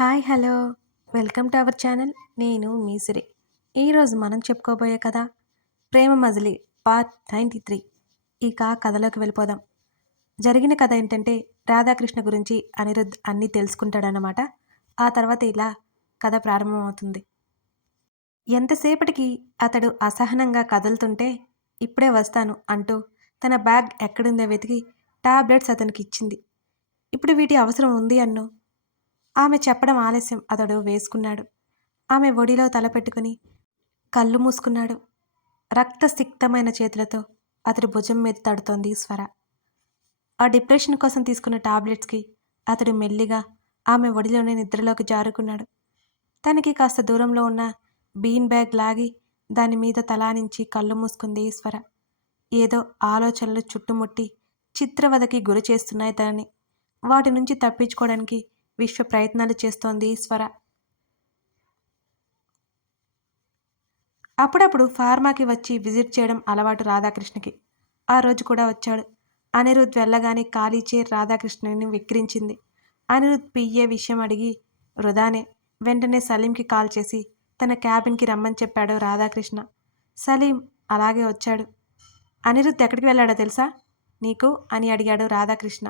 Hi hello. Welcome to our channel. నేను మీసిరి. ఈరోజు మనం చెప్పుకోబోయే కథ Prema Majili part ninety three. ఇక కథలోకి వెళ్ళిపోదాం. జరిగిన కథ ఏంటంటే రాధాకృష్ణ గురించి అనిరుద్ధ్ అన్నీ తెలుసుకుంటాడనమాట ఆ తర్వాత ఇలా కథ ప్రారంభమవుతుంది. ఎంతసేపటికి అతడు అసహనంగా కదులుతుంటే ఇప్పుడే వస్తాను అంటూ తన బ్యాగ్ ఎక్కడుందో వెతికి టాబ్లెట్స్ అతనికి ఇచ్చింది. ఇప్పుడు వీటి అవసరం ఉంది అన్నో. ఆమె చెప్పడం ఆలస్యం. అతడు వేసుకున్నాడు. ఆమె ఒడిలో తలపెట్టుకుని కళ్ళు మూసుకున్నాడు. రక్తసిక్తమైన చేతులతో అతడి భుజం మీద తడుతోంది స్వర. ఆ డిప్రెషన్ కోసం తీసుకున్న టాబ్లెట్స్కి అతడు మెల్లిగా ఆమె ఒడిలోనే నిద్రలోకి జారుకున్నాడు. తనకి కాస్త దూరంలో ఉన్న బీన్ బ్యాగ్ లాగి దాని మీద తలానించి కళ్ళు మూసుకుంది ఈశ్వర ఏదో ఆలోచనలు చుట్టుముట్టి చిత్రవదకి గురి చేస్తున్నాయి తనని. వాటి నుంచి తప్పించుకోవడానికి విశ్వ ప్రయత్నాలు చేస్తోంది స్వర. అప్పుడప్పుడు ఫార్మాకి వచ్చి విజిట్ చేయడం అలవాటు రాధాకృష్ణకి. ఆ రోజు కూడా వచ్చాడు. అనిరుద్ వెళ్ళగానే ఖాళీ చైర్ రాధాకృష్ణని విక్రించింది. అనిరుద్ పియ్యే విషయం అడిగి వృధానే వెంటనే సలీంకి కాల్ చేసి తన క్యాబిన్కి రమ్మని చెప్పాడు రాధాకృష్ణ. సలీం అలాగే వచ్చాడు. అనిరుద్ ఎక్కడికి వెళ్ళాడో తెలుసా? నీకు? అని అడిగాడు రాధాకృష్ణ.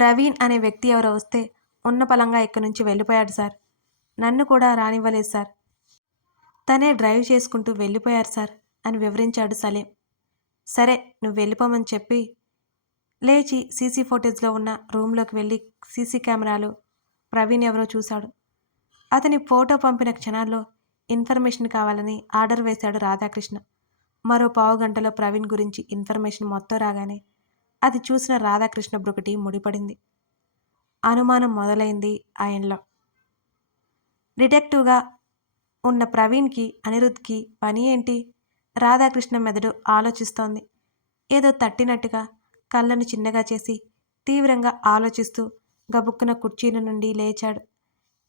ప్రవీణ్ అనే వ్యక్తి ఎవరో వస్తే ఉన్న పలంగా ఇక్కడి నుంచి వెళ్ళిపోయాడు సార్. నన్ను కూడా రానివ్వలేదు సార్. తనే డ్రైవ్ చేసుకుంటూ వెళ్ళిపోయారు సార్ అని వివరించాడు సలీం. సరే నువ్వు వెళ్ళిపోమని చెప్పి లేచి సీసీ ఫోటేజ్లో ఉన్న రూమ్లోకి వెళ్ళి సీసీ కెమెరాలు ప్రవీణ్ ఎవరో చూశాడు. అతని ఫోటో పంపిన క్షణాల్లో ఇన్ఫర్మేషన్ కావాలని ఆర్డర్ వేశాడు రాధాకృష్ణ. మరో పావు గంటలో ప్రవీణ్ గురించి ఇన్ఫర్మేషన్ మొత్తం రాగానే అది చూసిన రాధాకృష్ణ బ్రుకటి ముడిపడింది. అనుమానం మొదలైంది ఆయనలో. డిటెక్టివ్గా ఉన్న ప్రవీణ్కి అనిరుద్ధ్కి పని ఏంటి? రాధాకృష్ణ మెదడు ఆలోచిస్తోంది. ఏదో తట్టినట్టుగా కళ్ళను చిన్నగా చేసి తీవ్రంగా ఆలోచిస్తూ గబుక్కున కుర్చీల నుండి లేచాడు.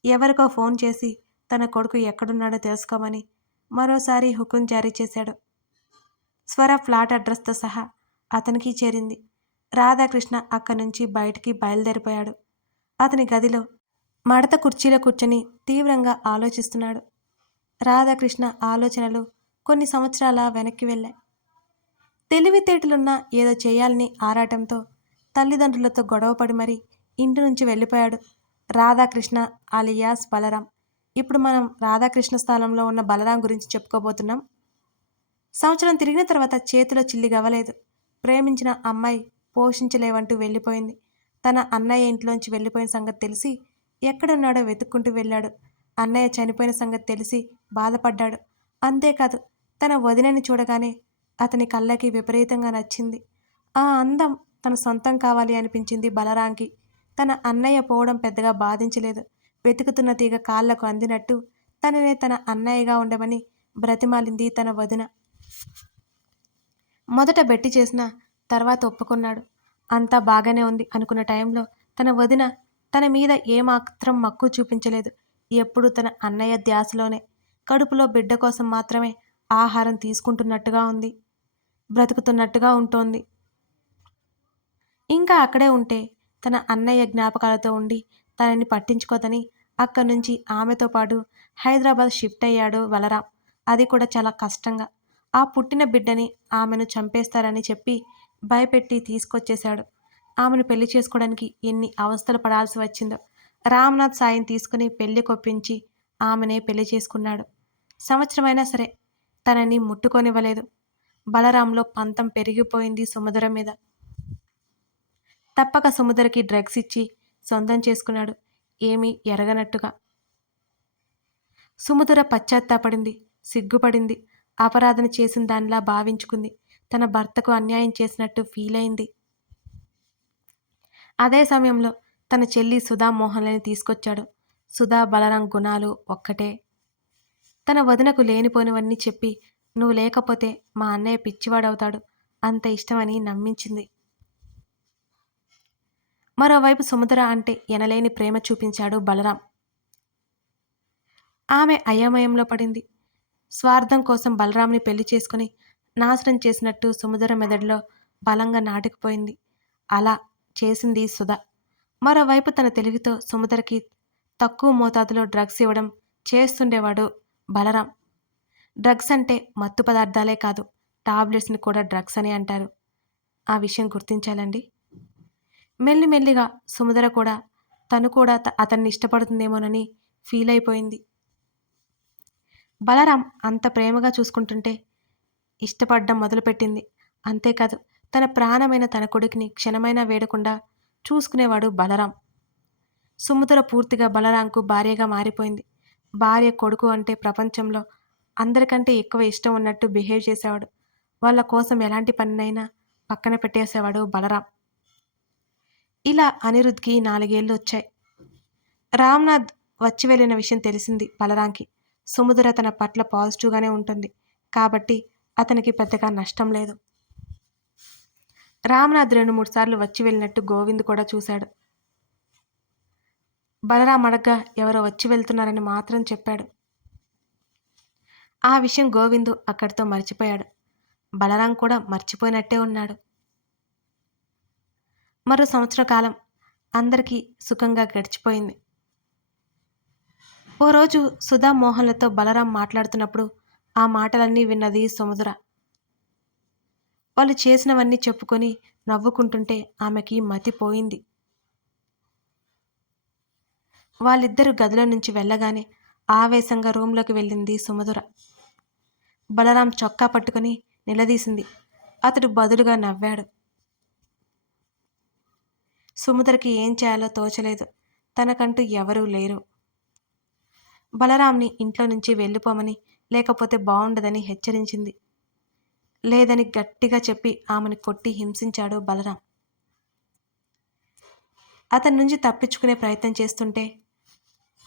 ఎవరికో ఫోన్ చేసి తన కొడుకు ఎక్కడున్నాడో తెలుసుకోమని మరోసారి హుకుం జారీ చేశాడు. స్వర ఫ్లాట్ అడ్రస్తో సహా అతనికి చేరింది. రాధాకృష్ణ అక్కడి నుంచి బయటికి బయలుదేరిపోయాడు. అతని గదిలో మడత కుర్చీలో కూర్చొని తీవ్రంగా ఆలోచిస్తున్నాడు. రాధాకృష్ణ ఆలోచనలు కొన్ని సంవత్సరాల వెనక్కి వెళ్ళాయి. తెలివితేటలున్నా ఏదో చేయాలని ఆరాటంతో తల్లిదండ్రులతో గొడవపడి మరీ ఇంటి నుంచి వెళ్ళిపోయాడు రాధాకృష్ణ అలియాస్ బలరాం. ఇప్పుడు మనం రాధాకృష్ణ స్థానంలో ఉన్న బలరాం గురించి చెప్పుకోబోతున్నాం. సంవత్సరం తిరిగిన తర్వాత చేతిలో చిల్లి గవ్వలేదు. ప్రేమించిన అమ్మాయి పోషించలేవంటూ వెళ్ళిపోయింది. తన అన్నయ్య ఇంట్లోంచి వెళ్ళిపోయిన సంగతి తెలిసి ఎక్కడున్నాడో వెతుక్కుంటూ వెళ్ళాడు. అన్నయ్య చనిపోయిన సంగతి తెలిసి బాధపడ్డాడు. అంతేకాదు తన వదినని చూడగానే అతని కళ్ళకి విపరీతంగా నచ్చింది. ఆ అందం తన సొంతం కావాలి అనిపించింది బలరాంకి. తన అన్నయ్య పోవడం పెద్దగా బాధించలేదు. వెతుకుతున్న తీగ కాళ్ళకు అందినట్టు తననే తన అన్నయ్యగా ఉండమని బ్రతిమాలింది తన వదిన. మొదట బెట్టి చేసిన తర్వాత ఒప్పుకున్నాడు. అంతా బాగానే ఉంది అనుకున్న టైంలో తన వదిన తన మీద ఏమాత్రం మక్కువ చూపించలేదు. ఎప్పుడు తన అన్నయ్య ధ్యాసలోనే. కడుపులో బిడ్డ కోసం మాత్రమే ఆహారం తీసుకుంటున్నట్టుగా ఉంది. బ్రతుకుతున్నట్టుగా ఉంటోంది. ఇంకా అక్కడే ఉంటే తన అన్నయ్య జ్ఞాపకాలతో ఉండి తనని పట్టించుకోదని అక్కడి నుంచి ఆమెతో పాటు హైదరాబాద్ షిఫ్ట్ అయ్యాడు బలరాం అది కూడా చాలా కష్టంగా. ఆ పుట్టిన బిడ్డని ఆమెను చంపేస్తారని చెప్పి భయపెట్టి తీసుకొచ్చేశాడు. ఆమెను పెళ్ళి చేసుకోవడానికి ఎన్ని అవస్థలు పడాల్సి వచ్చిందో. రామ్నాథ్ సాయం తీసుకుని పెళ్ళి కొప్పించి ఆమెనే పెళ్ళి చేసుకున్నాడు. సంవత్సరమైనా సరే తనని ముట్టుకొనివ్వలేదు. బలరాంలో పంతం పెరిగిపోయింది సుముద్ర మీద. తప్పక సుముద్రకి డ్రగ్స్ ఇచ్చి సొంతం చేసుకున్నాడు. ఏమీ ఎరగనట్టుగా. సుముద్ర పశ్చాత్తాపడింది సిగ్గుపడింది అపరాధన చేసిన దానిలా భావించుకుంది. తన భర్తకు అన్యాయం చేసినట్టు ఫీల్ అయింది. అదే సమయంలో తన చెల్లి సుధా మోహన్లని తీసుకొచ్చాడు. సుధా బలరాం గుణాలు ఒక్కటే. తన వదినకు లేనిపోనివన్నీ చెప్పి నువ్వు లేకపోతే మా అన్నయ్య పిచ్చివాడవుతాడు. అంత ఇష్టమని నమ్మించింది. మరోవైపు సుముద్ర అంటే ఎనలేని ప్రేమ చూపించాడు బలరాం. ఆమె అయోమయంలో పడింది. స్వార్థం కోసం బలరాంని పెళ్ళి చేసుకుని నాశనం చేసినట్టు సుమధుర మెదడులో బలంగా నాటుకుపోయింది. అలా చేసింది సుధ. మరోవైపు తన తెలివితో సుముదరకి తక్కువ మోతాదులో డ్రగ్స్ ఇవ్వడం చేస్తుండేవాడు బలరాం. డ్రగ్స్ అంటే మత్తు పదార్థాలే కాదు టాబ్లెట్స్ని కూడా డ్రగ్స్ అని అంటారు. ఆ విషయం గుర్తించాలండి? మెల్లిమెల్లిగా సుమధుర కూడా తను కూడా అతన్ని ఇష్టపడుతుందేమోనని ఫీల్ అయిపోయింది బలరాం అంత ప్రేమగా చూసుకుంటుంటే ఇష్టపడడం మొదలుపెట్టింది. అంతేకాదు తన ప్రాణమైన తన కొడుకుని క్షణమైనా వేడకుండా చూసుకునేవాడు బలరాం. సుముద్ర పూర్తిగా బలరాంకు భార్యగా మారిపోయింది. భార్య కొడుకు అంటే ప్రపంచంలో అందరికంటే ఎక్కువ ఇష్టం ఉన్నట్టు బిహేవ్ చేసేవాడు. వాళ్ళ కోసం ఎలాంటి పనినైనా పక్కన పెట్టేసేవాడు బలరాం. ఇలా అనిరుద్ధ్కి నాలుగేళ్ళు వచ్చాయి. రామ్నాథ్ వచ్చి వెళ్ళిన విషయం తెలిసింది బలరాంకి. సుముద్ర తన పట్ల పాజిటివ్గానే ఉంటుంది. కాబట్టి అతనికి పెద్దగా నష్టం లేదు. రామనాథ్ రెండు మూడు సార్లు వచ్చి వెళ్ళినట్టు గోవింద్ కూడా చూశాడు. బలరాం అడగ్గా ఎవరో వచ్చి వెళ్తున్నారని మాత్రం చెప్పాడు. ఆ విషయం గోవిందు అక్కడితో మర్చిపోయాడు. బలరాం కూడా మర్చిపోయినట్టే ఉన్నాడు. మరో సంవత్సర కాలం అందరికీ సుఖంగా గడిచిపోయింది. ఓ రోజు సుధా మోహన్లతో బలరాం మాట్లాడుతున్నప్పుడు ఆ మాటలన్నీ విన్నది సుముద్ర వాళ్ళు చేసినవన్నీ చెప్పుకొని నవ్వుకుంటుంటే ఆమెకి మతిపోయింది వాళ్ళిద్దరూ గదిలో నుంచి వెళ్ళగానే ఆవేశంగా రూంలోకి వెళ్ళింది సుమధుర. బలరాం చొక్కా పట్టుకుని నిలదీసింది. అతడు బదులుగా నవ్వాడు. సుముద్రకి ఏం చేయాలో తోచలేదు. తనకంటూ ఎవరూ లేరు. బలరాంని ఇంట్లో నుంచి వెళ్ళిపోమని లేకపోతే బాగుండదని హెచ్చరించింది. లేదని గట్టిగా చెప్పి ఆమెను కొట్టి హింసించాడు బలరాం. అతని నుంచి తప్పించుకునే ప్రయత్నం చేస్తుంటే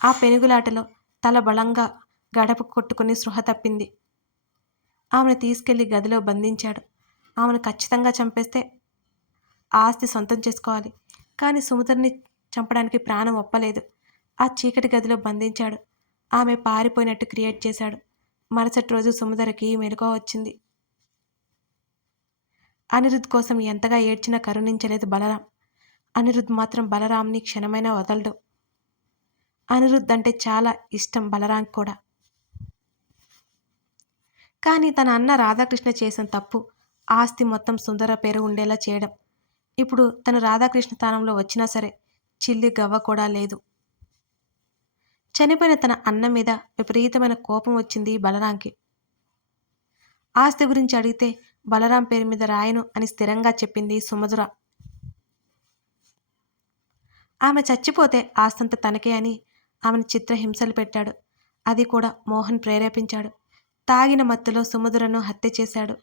ఆ పెనుగులాటలో తల బలంగా గడప కొట్టుకుని సృహ తప్పింది. ఆమెను తీసుకెళ్ళి గదిలో బంధించాడు. ఆమెను ఖచ్చితంగా చంపేస్తే ఆస్తి సొంతం చేసుకోవాలి. కానీ సుముద్రని చంపడానికి ప్రాణం ఒప్పలేదు. ఆ చీకటి గదిలో బంధించాడు. ఆమె పారిపోయినట్టు క్రియేట్ చేశాడు. మరుసటి రోజు సుమధరకి మెలకువ వచ్చింది. అనిరుద్ కోసం ఎంతగా ఏడ్చినా కరుణించలేదు బలరాం. అనిరుద్ మాత్రం బలరాంని క్షణమైనా వదలడు. అనిరుద్ అంటే చాలా ఇష్టం బలరాం కూడా. కానీ తన అన్న రాధాకృష్ణ చేసిన తప్పు ఆస్తి మొత్తం సుందర పేరు ఉండేలా చేయడం. ఇప్పుడు తను రాధాకృష్ణ స్థానంలో వచ్చినా సరే చిల్లి గవ్వ కూడా లేదు. చనిపోయిన తన అన్న మీద విపరీతమైన కోపం వచ్చింది బలరాంకి. ఆస్తి గురించి అడిగితే బలరాం పేరు మీద రాయను అని స్థిరంగా చెప్పింది సుమధుర. ఆమె చచ్చిపోతే ఆస్తంత తనకే అని ఆమెను చిత్రహింసలు పెట్టాడు. అది కూడా మోహన్ ప్రేరేపించాడు. తాగిన మత్తులో సుమధురను హత్య చేశాడు.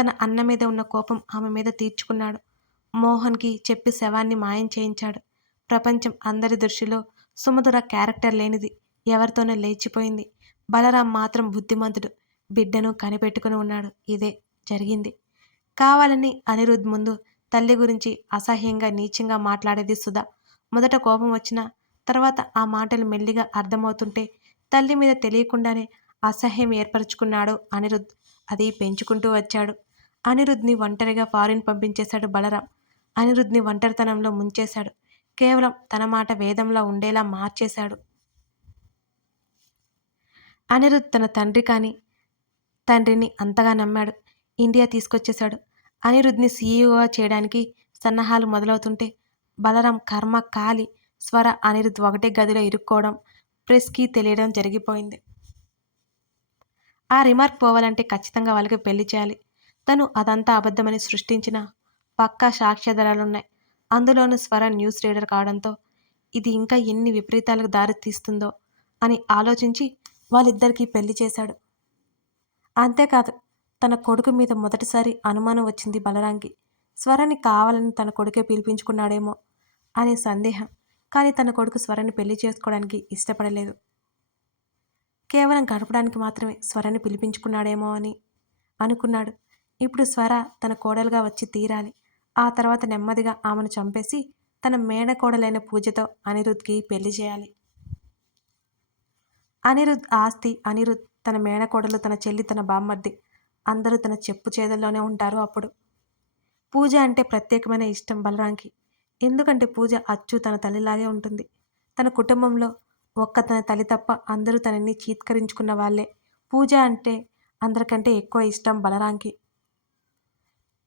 తన అన్న మీద ఉన్న కోపం ఆమె మీద తీర్చుకున్నాడు. మోహన్కి చెప్పి శవాన్ని మాయం చేయించాడు. ప్రపంచం అందరి దృష్టిలో సుమధుర క్యారెక్టర్ లేనిది ఎవరితోనో లేచిపోయింది. బలరాం మాత్రం బుద్ధిమంతుడు. బిడ్డను కనిపెట్టుకుని ఉన్నాడు. ఇదే జరిగింది. కావాలని అనిరుద్ ముందు తల్లి గురించి అసహ్యంగా నీచంగా మాట్లాడేది సుధా. మొదట కోపం వచ్చినా తర్వాత ఆ మాటలు మెల్లిగా అర్థమవుతుంటే తల్లి మీద తెలియకుండానే అసహ్యం ఏర్పరచుకున్నాడు అనిరుద్. అది పెంచుకుంటూ వచ్చాడు. అనిరుద్ని ఒంటరిగా ఫారిన్ పంపించేశాడు బలరాం. అనిరుద్ని ఒంటరితనంలో ముంచేశాడు. కేవలం తన మాట వేదంలా ఉండేలా మార్చేశాడు. అనిరుద్ తన తండ్రి కానీ తండ్రిని అంతగా నమ్మాడు. ఇండియా తీసుకొచ్చేశాడు. అనిరుద్ని సీఈఓగా చేయడానికి సన్నాహాలు మొదలవుతుంటే బలరాం కర్మ కాలి స్వర అనిరుద్ ఒకటే గదిలో ఇరుక్కోవడం ప్రెస్కి తెలియడం జరిగిపోయింది. ఆ రిమార్క్ పోవాలంటే ఖచ్చితంగా వాళ్ళకి పెళ్ళి చేయాలి. తను అదంతా అబద్ధమని సృష్టించిన పక్కా సాక్ష్యాధారాలున్నాయి. అందులోనూ స్వర న్యూస్ రీడర్ కావడంతో ఇది ఇంకా ఎన్ని విపరీతాలకు దారి తీస్తుందో అని ఆలోచించి వాళ్ళిద్దరికీ పెళ్ళి చేశాడు. అంతేకాదు తన కొడుకు మీద మొదటిసారి అనుమానం వచ్చింది బలరాంకి. స్వరని కావాలని తన కొడుకే పిలిపించుకున్నాడేమో అనే సందేహం కానీ తన కొడుకు స్వరని పెళ్ళి చేసుకోవడానికి ఇష్టపడలేదు. కేవలం గడపడానికి మాత్రమే స్వరని పిలిపించుకున్నాడేమో అని అనుకున్నాడు. ఇప్పుడు స్వర తన కోడలుగా వచ్చి తీరాలి. ఆ తర్వాత నెమ్మదిగా ఆమెను చంపేసి తన మేనకోడలైన పూజతో అనిరుద్ధ్కి పెళ్ళి చేయాలి. అనిరుద్ ఆస్తి అనిరుద్ తన మేనకోడలు తన చెల్లి తన బామ్మర్ది అందరూ తన చెప్పు చేదల్లోనే ఉంటారు అప్పుడు. పూజ అంటే ప్రత్యేకమైన ఇష్టం బలరాంకి. ఎందుకంటే పూజ అచ్చు తన తల్లిలాగే ఉంటుంది. తన కుటుంబంలో ఒక్క తన తల్లి తప్ప అందరూ తనని చీత్కరించుకున్న వాళ్ళే. పూజ అంటే అందరికంటే ఎక్కువ ఇష్టం బలరాంకి.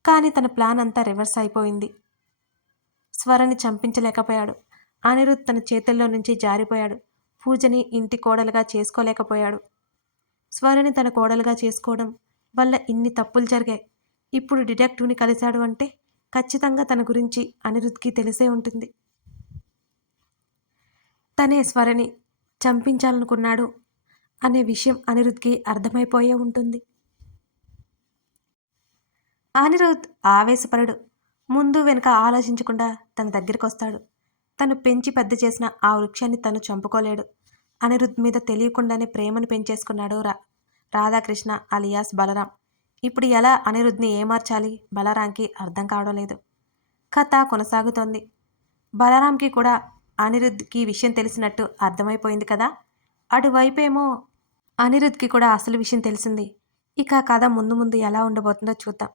కానీ తన ప్లాన్ అంతా రివర్స్ అయిపోయింది. స్వరని చంపించలేకపోయాడు. అనిరుద్ తన చేతుల్లో నుంచి జారిపోయాడు. పూజని ఇంటి కోడలుగా చేసుకోలేకపోయాడు. స్వరని తన కోడలుగా చేసుకోవడం వల్ల ఇన్ని తప్పులు జరిగాయి. ఇప్పుడు డిటెక్టివ్ని కలిశాడు అంటే ఖచ్చితంగా తన గురించి అనిరుద్ధ్కి తెలిసే ఉంటుంది. తనే స్వరని చంపించాలనుకున్నాడు అనే విషయం అనిరుద్ధ్కి అర్థమైపోయే ఉంటుంది. అనిరుద్ ఆవేశపరుడు ముందు వెనుక ఆలోచించకుండా తన దగ్గరికి వస్తాడు తను పెంచి పెద్ద చేసిన ఆ వృక్షాన్ని తను చంపుకోలేడు. అనిరుద్ మీద తెలియకుండానే ప్రేమను పెంచేసుకున్నాడు రా రాధాకృష్ణ అలియాస్ బలరాం. ఇప్పుడు ఎలా అనిరుద్ని ఏమార్చాలి? బలరాంకి అర్థం కావడం లేదు. కథ కొనసాగుతోంది. బలరాంకి కూడా అనిరుద్కి విషయం తెలిసినట్టు అర్థమైపోయింది కదా? అటువైపేమో అనిరుద్కి కూడా అసలు విషయం తెలిసింది. ఇక కథ ముందు ముందు ఎలా ఉండబోతుందో చూద్దాం.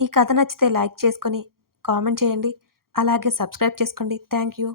ఈ కథ నచ్చితే లైక్ చేసుకొని కామెంట్ చేయండి. అలాగే సబ్స్క్రైబ్ చేసుకోండి. Thank you.